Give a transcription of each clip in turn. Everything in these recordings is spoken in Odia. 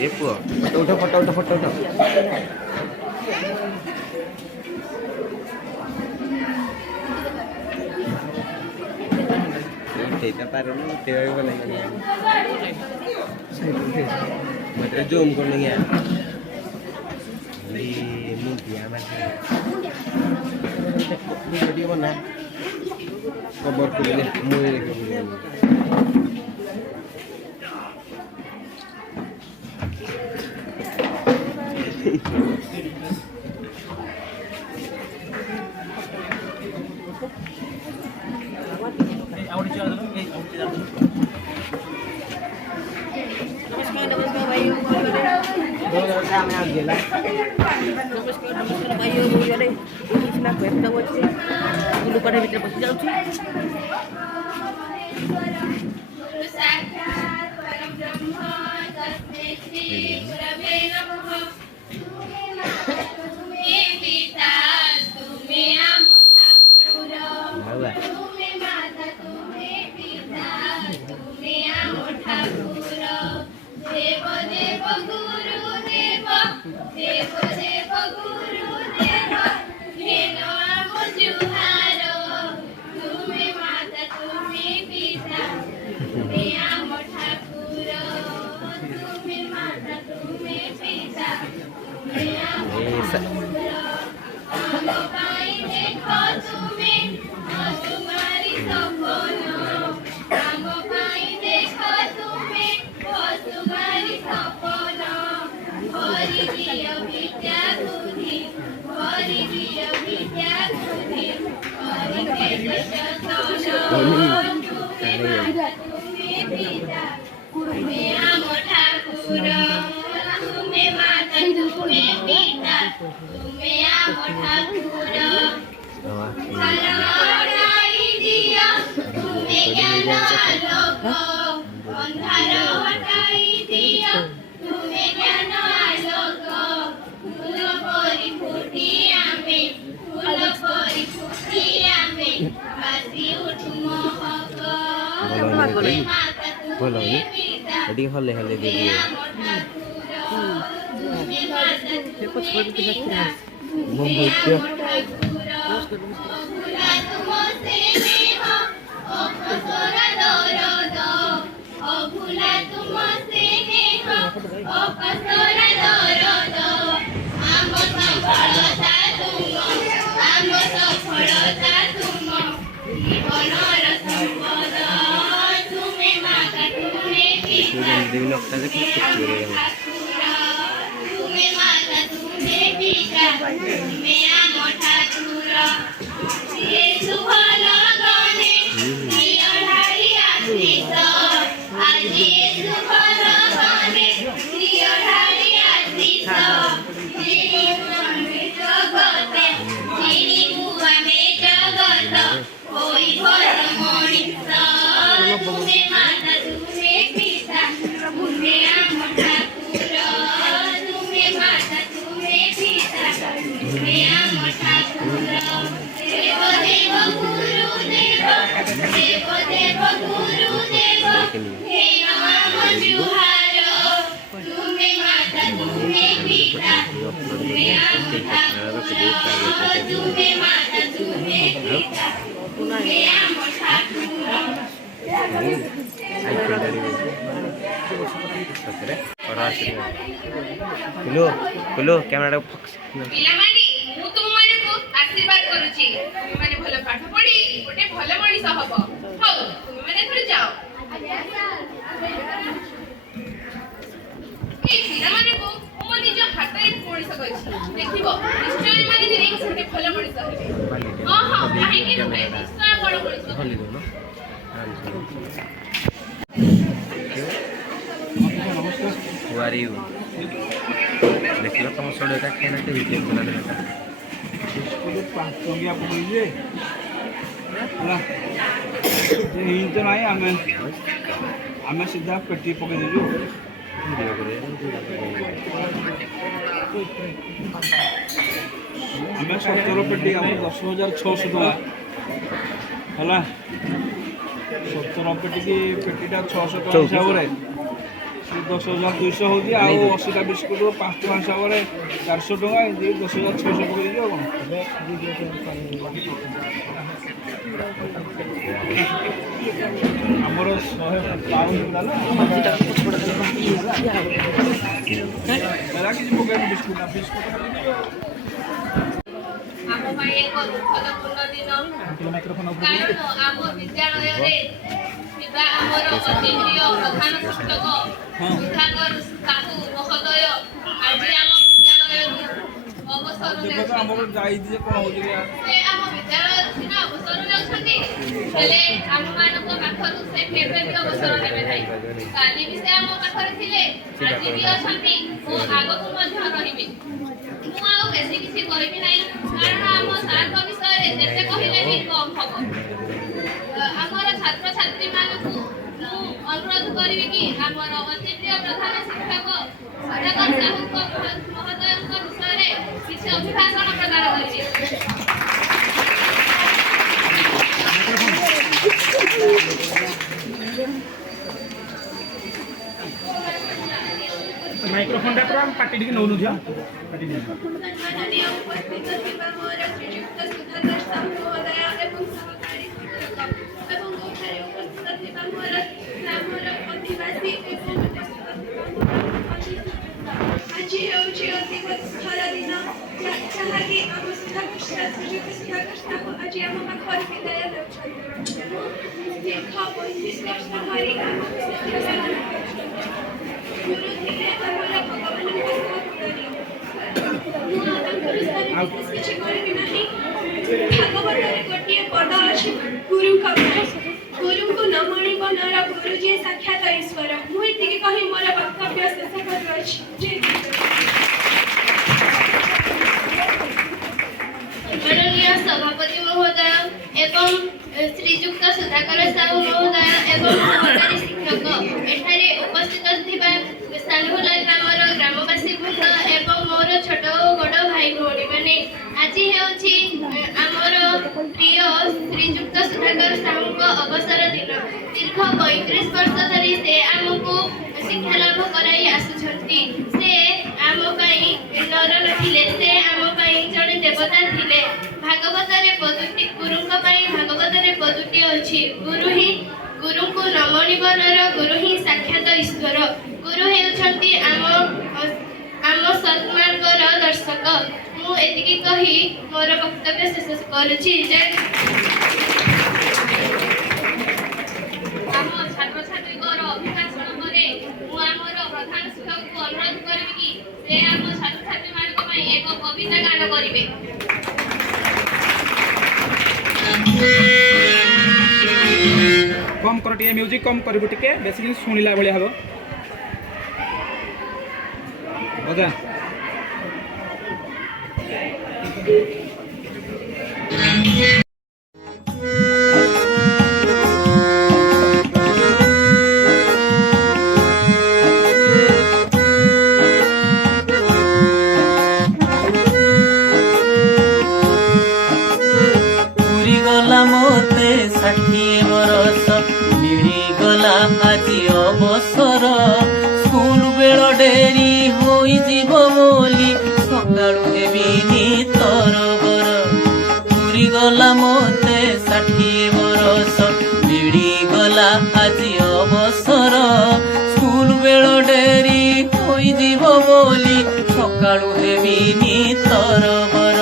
ये पुआ फोटो उठा उठेता पारुनी उठेबा भी भल मतलब जूम करने गया मुंडिया वीडियो बना कवर को मुझे नमस्कार भाइयों भौजाने कितना भेट अच्छे गुलुपाड़ भितर बसी जाऊँ हले हले दे दिए कुलो कैमरा पिलामानी मु तुम माने को आशीर्वाद करूची तुम माने भलो पाठ पढी गोटे भलो मनीष हबो हो तुम माने थोड़ी जाओ ए पिलामाने को मो निज हाथ रे मनीष कछि देखिबो निश्चय माने दिने गोटे भलो मनीष हेबे हां हां काहे कि नुहे निश्चय बड़ मनीष भली दो न Who are you? देखिए तुम सोडे का खेलना के वीडियो बना देता इसको 5 टंगिया पड़िए होला ये ही तो नहीं हमें सीधा पेटी पके देलु वीडियो करे हमें 17 पेटी हम 10600 टका होला 17 पेटी की पेटीटा 600 टका हिसाब रे 10,200 होती आउ 80टा बिस्कुट 5 टଙ୍କା हिसाब से 400 टଙ୍କା एमती 10,600 पकड़ दियो कौन हमर 100 पाउंड ना मेरा किसी पकड़ बिस्कुट ଆମ ପାଇଁ ଏକ ଦୁଃଖଦପୂର୍ଣ୍ଣ ଦିନ କାରଣ ଆମ ବିଦ୍ୟାଳୟରେ ଥିବା ଆମର ଅତି ପ୍ରିୟ ପ୍ରଧାନ ଶିକ୍ଷକ ସୁଧାକର ସାହୁ ମହୋଦୟ ଆଜି ଆମ ବିଦ୍ୟାଳୟରୁ ଅବସର ନେଉଛନ୍ତି। ସେ ଆମ ବିଦ୍ୟାଳୟରୁ ସିନା ଅବସର ନେଉଛନ୍ତି ହେଲେ ଆମମାନଙ୍କ ପାଖରୁ ସେ କେବେ ବି ଅବସର ନେବେ ନାହିଁ। କାଲି ବି ସେ ଆମ ପାଖରେ ଥିଲେ, ଆଜି ବି ଅଛନ୍ତି ଓ ଆଗକୁ ମଧ୍ୟ ରହିବେ। ମୁଁ ଆଉ ବେଶୀ କିଛି କହିବି ନାହିଁ କାରଣ ଆମ ସାର୍ଙ୍କ ବିଷୟରେ ଯେତେ କହିଲେ ବି କମ୍ ହବ। ଆମର ଛାତ୍ରଛାତ୍ରୀମାନଙ୍କୁ ମୁଁ ଅନୁରୋଧ କରିବି କି ଆମର ଅତି ପ୍ରିୟ ପ୍ରଧାନ ଶିକ୍ଷକ ସୁଧାକର ସାହୁଙ୍କ ମହୋଦୟଙ୍କ ବିଷୟରେ କିଛି ଅଭିଭାଷଣ ପ୍ରଦାନ କରିବେ। माइक्रोफोन टा पूरा पार्टी टिके नौ नुझा पार्टी नहीं सम्माननीय उपस्थित ଥିବା ମୋର ଶ୍ରୀଯୁକ୍ତ ସୁଧାକର ସାହୁ ମହୋଦୟ ଏବଂ ସହକାରୀ ଶିକ୍ଷକ ଏବଂ ଏଠାରେ ଉପସ୍ଥିତ ଥିବା ମୋର ଗ୍ରାମର ଅଧିବାସୀ ଏବଂ ଆଜି ହେଉଛି ଅତି ଦୁଃଖର ଦିନ ଯାହାକି ଆମ ଶ୍ରୀଯୁକ୍ତ ସୁଧାକର ସାହୁ ଆଜି ଆମ ପାଖରୁ ବିଦାୟ ନେଉଛନ୍ତି। ଦୀର୍ଘ 35 ବର୍ଷ ଧରି ଆମ ବିଦ୍ୟାଳୟରେ ଗୁରୁ ଥିଲେ ଆମର ଭଗବାନଙ୍କ ସହକର୍ମୀ। ମୁଁ ତାଙ୍କ ବିଷୟରେ ବିଶେଷ କିଛି କହିବି ନାହିଁ। ଭାଗବତରେ ଗୋଟିଏ ପଦ ଅଛି ଗୁରୁଙ୍କୁ ନ ମଣିବ ନର ଗୁରୁ ଯିଏ ସାକ୍ଷାତ ଈଶ୍ୱର। ମୁଁ ଏତିକି କହି ମୋର ବକ୍ତବ୍ୟ ଶେଷ କରୁଅଛି। माननीय सभापति महोदय एवं श्रीजुक्त सुधाकर साहू महोदय एवं सहकारी शिक्षक एठारे उपस्थित थिबा सालुला ग्रामर ग्रामवासी वृंद एवं मोर छोट बड़ भाई भौणी माने आज हेउछि आमर प्रिय श्रीजुक्त सुधाकर साहू अवसर दिन। दीर्घ 35 वर्ष धरी से आमको शिक्षा लाभ कराई आसुछंती। से आम पई नर नथिले, से आम पई जणे देवता थिले। भागवतरे पदुटी गुरुଙ୍କ ପାଇଁ ଭାଗବତରେ ପଦୁଟି ଅଛି ଗୁରୁଙ୍କୁ ନମଣିବ ନର ଗୁରୁ ହିଁ ସାକ୍ଷାତ ଈଶ୍ୱର। ଗୁରୁ ହେଉଛନ୍ତି ଆମ ସତ୍ମାର୍ଗର ଦର୍ଶକ। ମୁଁ ଏତିକି କହି ମୋର ବକ୍ତବ୍ୟ ଶେଷ କରୁଛି। ଆମ ଛାତ୍ରଛାତ୍ରୀଙ୍କର ଅଭିଭାଷଣ ପରେ ମୁଁ ଆମର ପ୍ରଧାନ ଶିକ୍ଷକଙ୍କୁ ଅନୁରୋଧ କରିବି କି ସେ ଆମ ଛାତ୍ରଛାତ୍ରୀମାନଙ୍କ ପାଇଁ ଏକ କବିତା ଗାନ କରିବେ। कम कर टिके म्यूजिक कम करबो टिके बेसी दिन सुनिला भलिया हबो ओजा पूरी गला मोते 60 बरस मिली गला আজি অবসর স্কুল বেল ডেরি হই যাব বলি সকালু হেবিনি তরবর পুরি গলা মতে 60 বরস মিলি গলা আজি অবসর স্কুল বেল ডেরি হই যাব বলি সকালু হেবিনি তরবর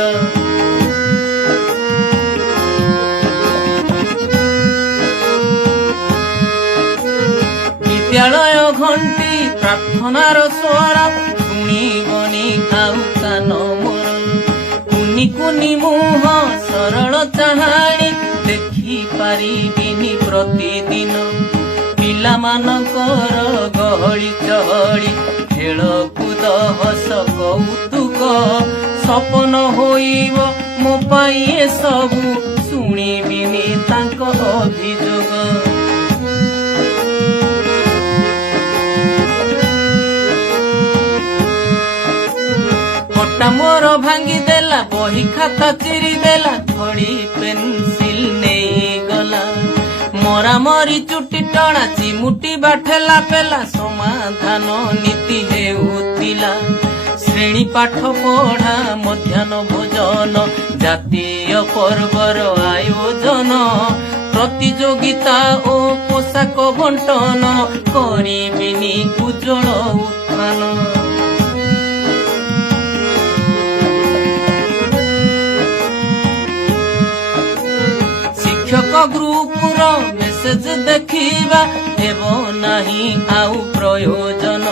विद्यालय घंटी प्रार्थनार स्वर शुणिबनी आउ कान मोर कुनी कुनी मुह सरल चाहाणी देखि पारिबिनी प्रतिदिन पिला मानकर गहली चहली खेल कूद हस कौतुक सपन होइब मो पाई ए सबु शुणिबिनी तांक अभियोग पट्टा मोर भांगी देला बही खाता चिरी देला घड़ी पेंसिल नहीं गला ମରାମରି ଚୁଟି ଟଣା ଚିମୁଟି ବାଠେଲା ପେଲା ସମାଧାନ ନୀତି ହେଉଥିଲା। ଶ୍ରେଣୀ ପାଠ ପଢା ମଧ୍ୟାହ୍ନ ଭୋଜନ ଜାତୀୟ ପର୍ବର ଆୟୋଜନ ପ୍ରତିଯୋଗିତା ଓ ପୋଷାକ ବଣ୍ଟନ କରିବିନି ଉଜ୍ଜଳ ଉତ୍ଥାନ। ଶିକ୍ଷକ ଗ୍ରୁପର ମେସେଜ ଦେଖିବା ହେବ ନାହିଁ ଆଉ ପ୍ରୟୋଜନ।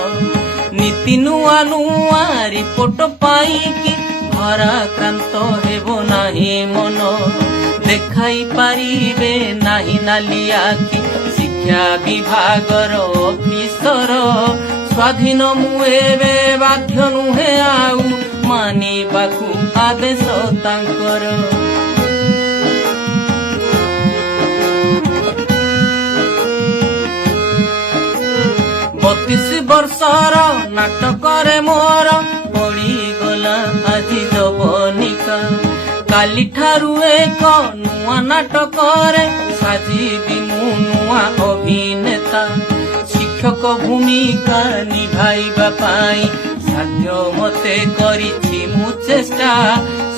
ନୀତି ନୂଆ ନୂଆ ରିପୋର୍ଟ ପାଇକି ଭାରାକ୍ରାନ୍ତ ହେବ ନାହିଁ ମନ। ଦେଖାଇ ପାରିବେ ନାହିଁ ନାଲି ଆଖି ଶିକ୍ଷା ବିଭାଗର ଅଫିସର। ସ୍ୱାଧୀନ ମୁଁ ଏବେ ବାଧ୍ୟ ନୁହେଁ ଆଉ ମାନିବାକୁ ଆଦେଶ ତାଙ୍କର। 32 ବର୍ଷର ନାଟକରେ ମୋର ପଡ଼ିଗଲା ଆଜି ଯବନିକା। କାଲିଠାରୁ ଏକ ନୂଆ ନାଟକରେ ସାଜିବି ମୁଁ ନୂଆ ଅଭିନେତା। ଶିକ୍ଷକ ଭୂମିକା ନିଭାଇବା ପାଇଁ ସାଧ୍ୟ ମତେ କରିଛି ମୁଁ ଚେଷ୍ଟା।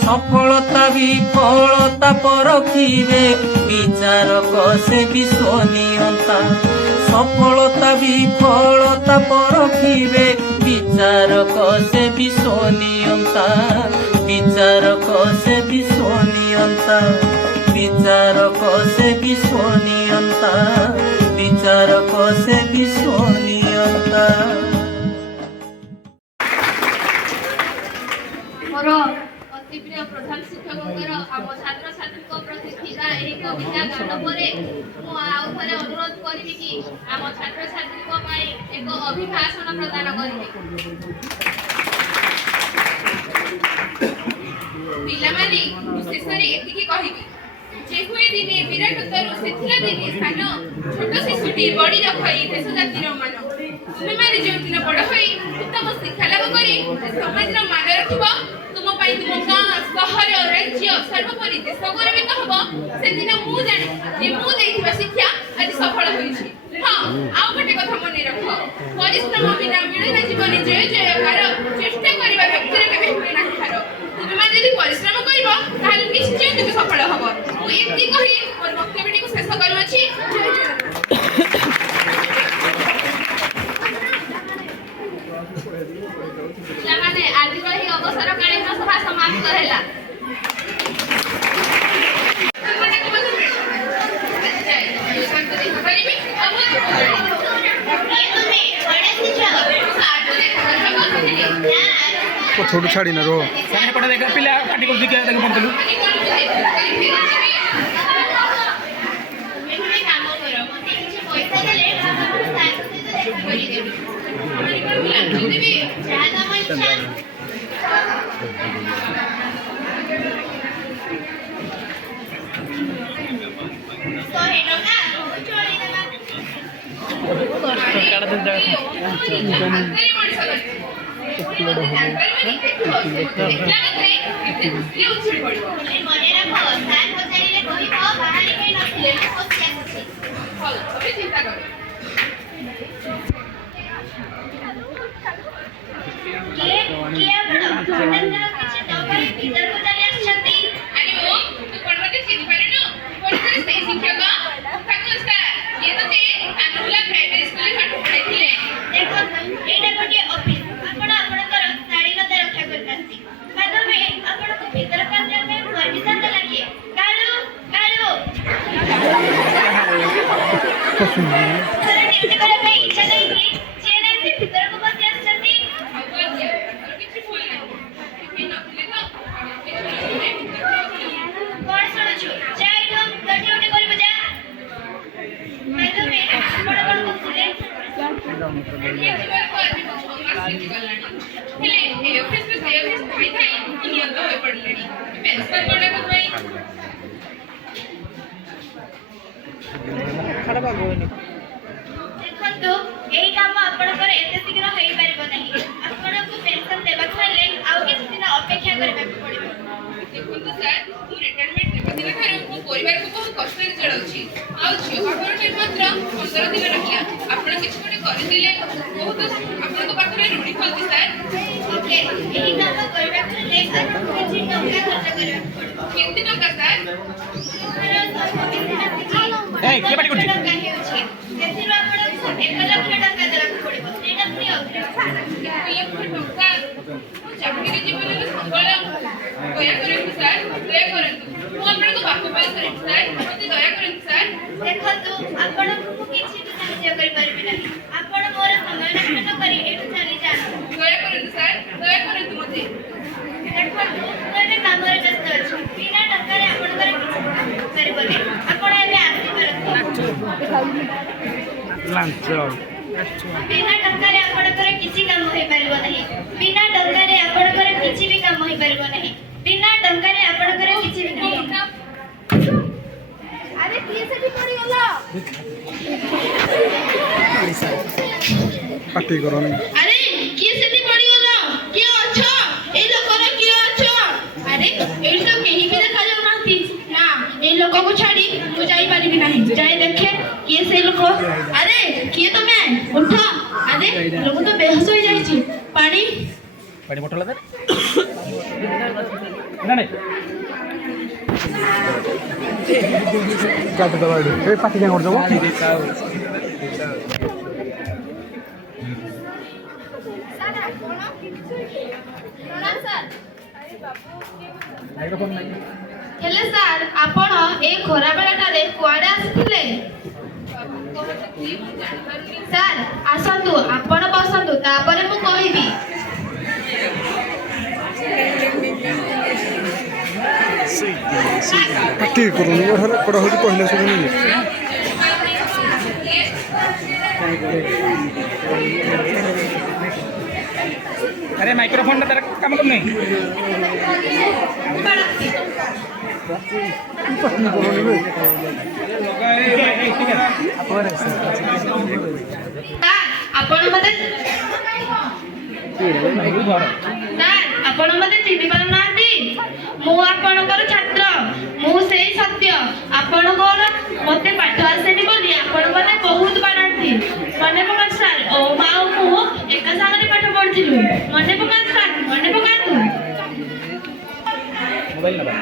ସଫଳତା ବିଫଳତା ପରଖିବେ ବିଚାରକ ସେ ବିଶ୍ୱନିୟନ୍ତା। ସଫଳତା ବିଫଳତା ପରଖିବେ ବିଚାରକ ସେ ବିଶ୍ୱନିୟନ୍ତା। ବିଚାରକ ସେ ବିଶ୍ୱନିୟନ୍ତା। ବିଚାରକ ସେ ବିଶ୍ୱନିୟନ୍ତା। ବିଚାରକ ସେ ବିଶ୍ୱନିୟନ୍ତା। ମୋର ଅତି ପ୍ରିୟ ପ୍ରଧାନ ଶିକ୍ଷକଙ୍କର ଆମ ଛାତ୍ରଛାତ୍ରୀଙ୍କ ପ୍ରତି ଥିବା ଏହି କବିତା ଗାନ ପରେ ମୁଁ ଆଉ ଥରେ ଅନୁରୋଧ କରିବି କି ଆମ ଛାତ୍ରଛାତ୍ରୀଙ୍କ ପାଇଁ ଏକ ଅଭିଭାଷଣ ପ୍ରଦାନ କରିବେ। ପିଲାମାନେ ମୁଁ ଶେଷରେ ଏତିକି କହିବି ଯେ ହୁଏ ଦିନେ ବିରାଟତରୁ ସେଥିଲା ଦିନେ ସ୍ଥାନ ଛୋଟ ଶିଶୁଟି ବଡ଼ି ରଖାଇ ଦେଶ ଜାତିର ମାନ। ତୁମେମାନେ ଯେଉଁଦିନ ବଡ଼ ହୋଇ ଉତ୍ତମ ଶିକ୍ଷା ଲାଭ କରି ସମାଜର ମାନ ରଖିବ ତୁମ ପାଇଁ ତୁମ ଗାଁ ସହର ରାଜ୍ୟ ସର୍ବୋପରି ଦେଶ ଗୌରବିତ ହବ ସେଦିନ ମୁଁ ଜାଣେ ଯେ ମୁଁ ଦେଇଥିବା ଶିକ୍ଷା ଆଜି ସଫଳ ହୋଇଛି। ହଁ ଆଉ ଗୋଟେ କଥା ମନେ ରଖ ପରିଶ୍ରମ ବିନା ମିଳେ ନା ଜୀବନରେ ଜୟ ଜୟକାର। ଚେଷ୍ଟା କରିବା ବ୍ୟକ୍ତିରେ କେବେ ହୁଏ ନାହିଁ ହାର। ତୁମେମାନେ ଯଦି ପରିଶ୍ରମ କରିବ ତାହେଲେ ନିଶ୍ଚୟ ତୁମେ ସଫଳ ହବ। ମୁଁ ଏମିତି କହି ମୋର ବକ୍ତବ୍ୟଟିକୁ ଶେଷ କରୁଅଛି। ପିଲାମାନେ ଆଜିର ଏହି ଅବସରକାଳୀନ ସଭା ସମାପ୍ତ ହେଲା। छोटू छाड़ी ना रो साने पड़ा देखा पिला पार्टी को दिखा देखा पड़तलु देखो यही काम आपनकर एते शीघ्र होई परिबो नाही। आपनको पेंशन देबाक हेले आउ किछ दिन अपेक्षा करबाक पड़िबो। देखो सर मु रिटायरमेंट नेबा दिन थारे मो परिवार को बहुत कष्ट रे चलौछि। आउ झियो बाबा ସୁନ୍ଦର ଦିନ ରହିଲା। ଆପଣ କିଛି ଗୋଟେ କରିଥିଲେ ବହୁତ ଆପଣଙ୍କ ପାଖରେ ଋଣୀ ଫଳନ୍ତି ସାର୍। ଓକେ, ଏହି କାମ କରିବାକୁ ହେଲେ ଆପଣଙ୍କୁ କିଛି ଟଙ୍କା ଖର୍ଚ୍ଚ କରିବାକୁ ପଡ଼ିବ। କେତେ ଟଙ୍କା ସାର୍? ଟଙ୍କା ହେଉଛି ସେଥିରୁ ଆପଣଙ୍କୁ 1 ଲକ୍ଷ ଟଙ୍କା ଦେବାକୁ ପଡ଼ିବ। ସେଇଟା ପୁଣି ଅଗ୍ରିମ। 1 ଲକ୍ଷ ଟଙ୍କା ମୁଁ ଚାକିରି ଜୀବନରେ ସମ୍ବଳ ଦୟା କରନ୍ତୁ ସାର୍, ଦୟା କରନ୍ତୁ। ମୁଁ ଆପଣଙ୍କ ପାଖ ପାଇଁ କରିବି ସାର୍, ମୋତେ ଦୟା କରନ୍ତୁ ସାର୍। ଦେଖନ୍ତୁ, ଆପଣଙ୍କୁ ମୁଁ କିଛି ବି ସାହାଯ୍ୟ କରିପାରିବି ନାହିଁ। ଆପଣ ମୋର ସମୟ ନଷ୍ଟ ନ କରି ଏଠୁ ଚାଲିଯାଆନ୍ତୁ। ଦୟା କରନ୍ତୁ ସାର୍, ଦୟା କରନ୍ତୁ ମୋତେ। ଦେଖନ୍ତୁ, ମୁଁ ଏବେ କାମରେ ବ୍ୟସ୍ତ ଅଛି। ବିନା ଟଙ୍କାରେ ଆପଣଙ୍କର କିଛି ପାରିବନି। ଆପଣ ଏବେ ଆସିପାରନ୍ତୁ। ବିନା ଟଙ୍କାରେ ଆପଣଙ୍କର କିଛି କାମ ହେଇପାରିବ ନାହିଁ। ବିନା ଟଙ୍କାରେ ଆପଣଙ୍କର କିଛି ବି କାମ ହେଇପାରିବ ନାହିଁ। ବିନା ଟଙ୍କାରେ ଆପଣଙ୍କର କିଛି ବି ନାହିଁ। ଆରେ କିଏ ସେଠି ପଡ଼ିଗଲା? ପାଟି କରନି। ଆରେ କିଏ ସେଠି ପଡ଼ିଗଲା? କିଏ ଅଛ? ଏଇ ଲୋକର କିଏ ଅଛ? ଆରେ ଏଇଠି ତ କେହି ବି ଦେଖାଯାଉନାହାନ୍ତି। ନା, ଏଇ ଲୋକକୁ ଛାଡ଼ି ମୁଁ ଯାଇପାରିବି ନାହିଁ। ଯାଇ ଦେଖେ କିଏ ସେଇ ଲୋକ। ଆରେ କିଏ ତମେ? ଉଠ। ଆରେ ଲୋକ ତ ବେହୋସ ହୋଇଯାଇଛି। ପାଣି ପାଣି ବୋଟଲ ଦେ କାଟିଦେବା ଏଠି ଏ ପାଟି କାଇଁ କରୁଛ? ହେଲେ ସାର୍, ଆପଣ ଏଇ ଖରା ବେଳାଟାରେ କୁଆଡ଼େ ଆସିଥିଲେ? ସାର୍ ଆସନ୍ତୁ, ଆପଣ ବସନ୍ତୁ, ତାପରେ ମୁଁ କହିବି। ପାଟି କରୁନି କଡ଼ା ହଉଛି କହିଲେ ଶୁଣୁନି। अरे माइक्रोफोन तार काम कर नहीं ଆପଣ ମତେ ଚିହ୍ନି ପାରୁନାହାନ୍ତି? ମୁଁ ଆପଣଙ୍କର ଛାତ୍ର, ମୁଁ ସେଇ ସତ୍ୟ। ଆପଣଙ୍କର ମତେ ପାଠ ଆସେନି ବୋଲି ଆପଣ ମତେ ବହୁତ ବାଡ଼ାନ୍ତି। ମନେ ପକାନ୍ତୁ ସାର୍, ଓମ୍ ଆଉ ମୁଁ ଏକା ସାଙ୍ଗରେ ପାଠ ପଢୁଥିଲୁ। ମନେ ପକାନ୍ତୁ ସାର୍, ମନେ ପକାନ୍ତୁ। मोबाइल ना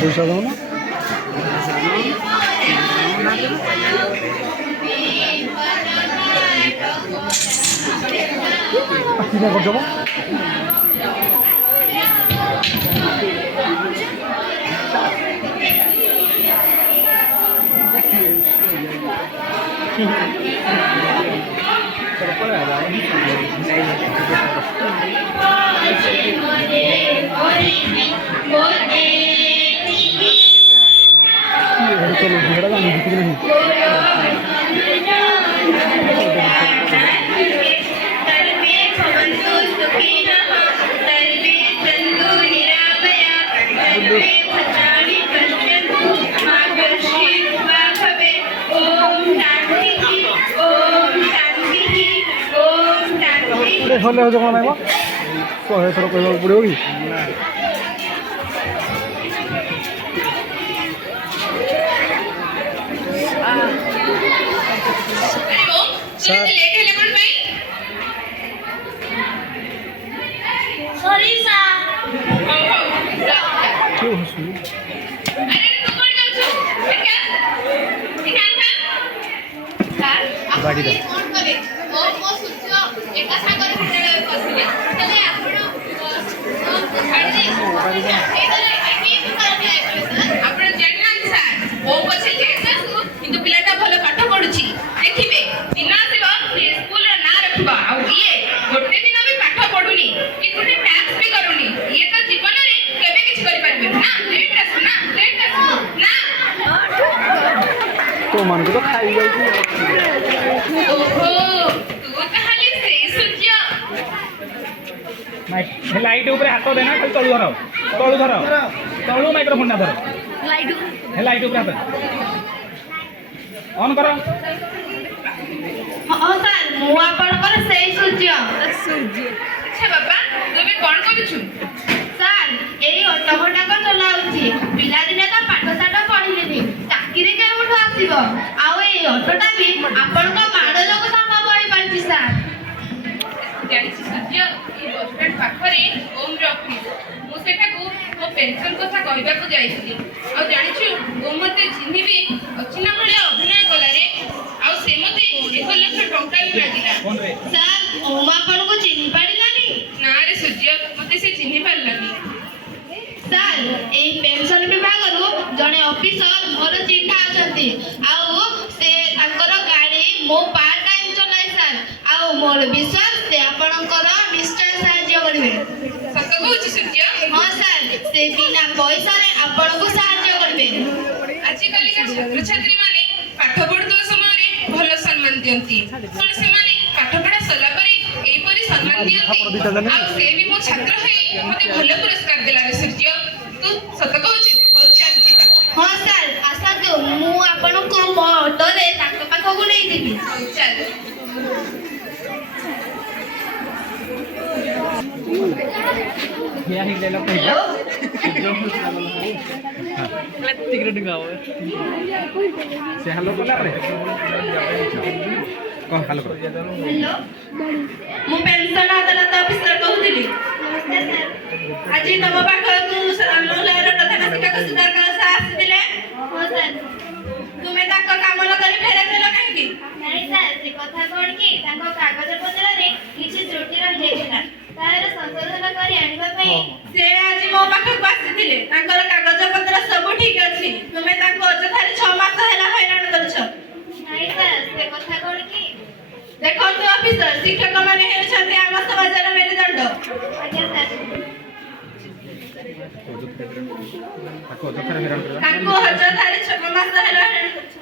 पैसा दो ना क्या कर जब चलो झगड़ा का नहीं खोले हो जमा नहीं शहे थर कह पड़ो कि क्यों हंसू କିନ୍ତୁ ପିଲାଟା ଭଲ ପାଠ ପଢୁଛି। ଦେଖିବେ ଦିନ ଆସିବ ସ୍କୁଲର ନାଁ ରଖିବ, ଆଉ ଇଏ ଗୋଟେ ଦିନ ବି ପାଠ ପଢୁନି କି ଗୋଟେ ଟ୍ୟାକ୍ସ ବି କରୁନି। ଇଏ ତ ଜୀବନରେ କେବେ କିଛି କରିପାରିବେନି। ନା ଲେଟ୍ ଆସୁ, ନା ଲେଟ୍ ଆସୁ, ନା तो मान को तो खाई जाए ଓହୋ ତୁ ତାହେଲେ ସେଇ ସୂର୍ଯ୍ୟ। लाइट ऊपर हाथ देना खाली तलु धर तलु माइक्रोफोन ना धर। लाइट ऊपर ऑन करो ହଁ ସାର୍ ମୁଁ ଆପଣଙ୍କର ସେଇ ସୂର୍ଯ୍ୟ ଆଚ୍ଛା ବାବା ତୁ ଏବେ କ'ଣ କରୁଛୁ? ସାର୍ ଏଇ ଅଟୋ ଘଟାକ ଚଲାଉଛି। ପିଲାଦିନେ ତ ପାଠଶାଠ ପଢିଲେନି, ଚାକିରି କେଉଁଠୁ ଆସିବ? ଆଉ ଏଇ ଅଟୋଟା ବି ଆପଣଙ୍କ ମାଡ଼ ଯୋଗୁଁ ସମ୍ଭବ ହୋଇପାରିଛି ସାର୍। ଜାଣିଛି ସୂର୍ଯ୍ୟ ଏଇ ବସଷ୍ଟାଣ୍ଡ ପାଖରେ ଓମ୍ର ଅଫିସ୍। ମୁଁ ସେଠାକୁ ମୋ ପେନ୍ସନ୍ କଥା କହିବାକୁ ଯାଇଥିଲି। ଆଉ ଜାଣିଛୁ ଓମ୍ ମୋତେ ଚିହ୍ନିବି ଅଚିହ୍ନା ଭଳିଆ ଅଭିନୟ କଲାରେ। ଆଉ ସେ ମୋତେ 1 ଲକ୍ଷ ଟଙ୍କା ବି ମାଗିଲା। ସାର୍ ଓମ୍ ଆପଣଙ୍କୁ ଚିହ୍ନି ପାରିଲାନି? ନାରେ ସୂର୍ଯ୍ୟ ମୋତେ ସେ ଚିହ୍ନି ପାରିଲାନି। ସାର୍ ଏଇ ପେନ୍ସନ୍ ବିଭାଗରୁ ଜଣେ ଅଫିସର ମୋର ଚିହ୍ନା ଅଛନ୍ତି। ଆଉ ସେ ତାଙ୍କର ଗାଡ଼ି ମୁଁ ପାର୍ଟ ଟାଇମ୍ ଚଲାଏ ସାର୍। ଆଉ ମୋର ବିଶ୍ୱାସ ସେ ଆପଣଙ୍କର ନିଶ୍ଚୟ ସାହାଯ୍ୟ କରିବେ। ସତ କହୁଛି ସୂର୍ଯ୍ୟ? ହଁ ସାର୍ ସେ ବିନା ପଇସାରେ ଆପଣଙ୍କୁ ସାହାଯ୍ୟ କରିବେ। ଆଜିକାଲିକା ଛାତ୍ରଛାତ୍ରୀମାନେ ପାଠ ପଢୁଥିବା ସମୟରେ ଭଲ ସମ୍ମାନ ଦିଅନ୍ତି। କ'ଣ ସେମାନେ ପାଠ ପଢା ସରିଲା ପରେ ଏହିପରି ସମ୍ମାନ ଦିଅନ୍ତି? ଆଉ ସେ ବି ମୋ ଛାତ୍ର ହୋଇ ମୋତେ ଭଲ ପୁରସ୍କାର ଦେଲା ରେ ସୂର୍ଯ୍ୟ। ତୁ ସତ କହୁଛୁ? ହଉ ଚାଲ ଯିବା। ହଁ ସାର୍ ଆସନ୍ତୁ, ମୁଁ ଆପଣଙ୍କୁ ମୋ ଅଟୋରେ ତାଙ୍କ ପାଖକୁ ନେଇଯିବି। ହଉ ଚାଲ। हेलो से हेलो कला रे कह हेलो कर ହ୍ୟାଲୋ ମୁଁ ପେନ୍ସନ୍ ଅଦାଲତ ଅଫିସର କହୁଥିଲି। ଆଜି ତମ ପାଖକୁ ମହିଳାର ପ୍ରଧାନ ଶିକ୍ଷକ ସୁଧାକର ସାର୍ ଆସିଥିଲେ। ହଁ ସାର୍। ତୁମେ ତାଙ୍କ କାମ ନ କରି ଫେରାଇଦେଲ କାହିଁକି? ନାଇଁ ସାର୍ ସେ କଥା କ'ଣ କି ତାଙ୍କ କାଗଜପତ୍ରରେ କିଛି ତ୍ରୁଟି ରହିଯାଇଥିଲା, ତାହାର ସଂଶୋଧନ କରି ଆଣିବା ପାଇଁ ସେ ଆଜି ମୋ ପାଖକୁ ଆସିଥିଲେ। ତାଙ୍କର କାଗଜପତ୍ର ସବୁ ଠିକ୍ ଅଛି। ତୁମେ ତାଙ୍କୁ ଅଯଥାରେ 6 ମାସ ହେଲା ହଇରାଣ କରୁଛ। ନାଇଁ ସାର୍ ସେ କଥା କ'ଣ କି ଦେଖନ୍ତୁ ଅଫିସର, ଶିକ୍ଷକମାନେ ହେଉଛନ୍ତି ଆମ ସମାଜର ମେରୁଦଣ୍ଡ। ଆଜ୍ଞା ସାର୍। ताको अजथारे हैरान करबा ତାଙ୍କୁ ଅଯଥାରେ 6 ମାସ ହେଲା ହଇରାଣ କରୁଛ।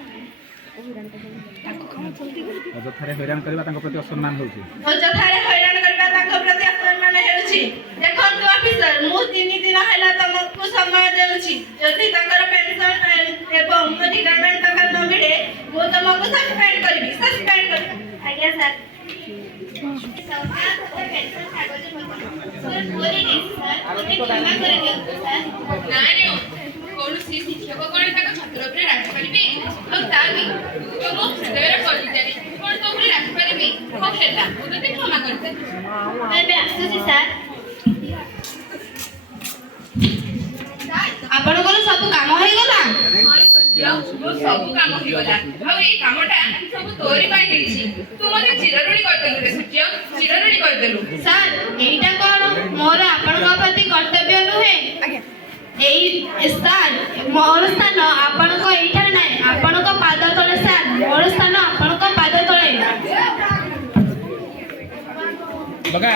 अजथारे हैरान करबा ताको प्रति असम्मान होउची ଅଯଥାରେ ହଇରାଣ କରିବା ତାଙ୍କ ପ୍ରତି ଅସମ୍ମାନ ହେଉଛି। ଦେଖନ୍ତୁ ଅଫିସର, ମୁଁ 3 ଦିନ ହେଲା ତମକୁ ସମୟ ଦେଉଛି। ଯଦି ତାଙ୍କର ପେନ୍ସନ୍ ଏବଂ ରିଟାୟାରମେଣ୍ଟ ଟଙ୍କା ନ ମିଳେ ମୁଁ ତମକୁ ସସ୍ପେଣ୍ଡ କରିବି। ଆଜ୍ଞା ସାର୍। ନାଇଁ କୌଣସି ଶିକ୍ଷକ କ'ଣ ତାଙ୍କ ଛାତ୍ର ଉପରେ ରାଜି ପାରିବେ? ଆଉ ତା ବି ତ ମୋ ହୃଦୟର କଲିଜାରେ କ'ଣ ତୋ ଉପରେ ରାଜି ପାରିବେ? ହଉ ହେଲା, ମୁଁ ତୋତେ କ୍ଷମା କରିଦେବି। ଏବେ ଆସୁଛି ସାର୍। ଆପଣଙ୍କର ସବୁ କାମ ହେଇଗଲା? ମୋର ସବୁ କାମ ହେଇଗଲା। ଆଉ ଏଇ କାମଟା ସବୁ ତୋରି ପାଇଁ ହେଇଛି। ତୁ ମୋତେ ଚିରଋଣୀ କରିଦେଲୁ ରେ ସୂର୍ଯ୍ୟ, ଚିରଋଣୀ କରିଦେଲୁ। ସାର୍ ଏଇଟା କ'ଣ ମୋର ଆପଣଙ୍କ ପ୍ରତି କର୍ତ୍ତବ୍ୟ ନୁହେଁ? ଏଇ ସାର୍ ମୋର ସ୍ଥାନ ଆପଣଙ୍କ ଏଇଠାରେ ନାହିଁ, ଆପଣଙ୍କ ପାଦ ତଳେ ସାର୍। ମୋର ସ୍ଥାନ ଆପଣଙ୍କ ପାଦ ତଳେ। लगा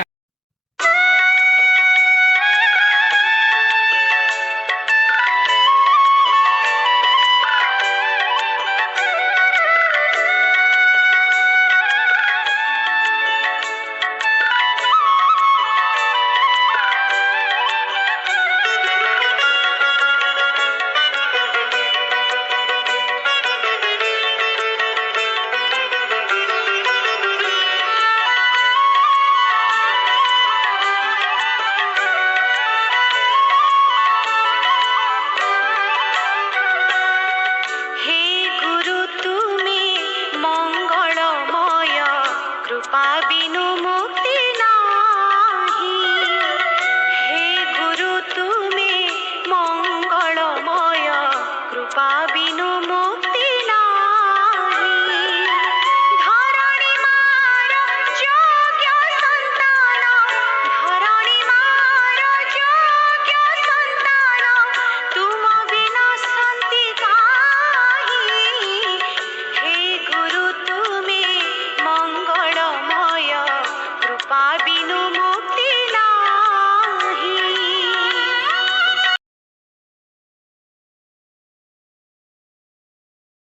कृपा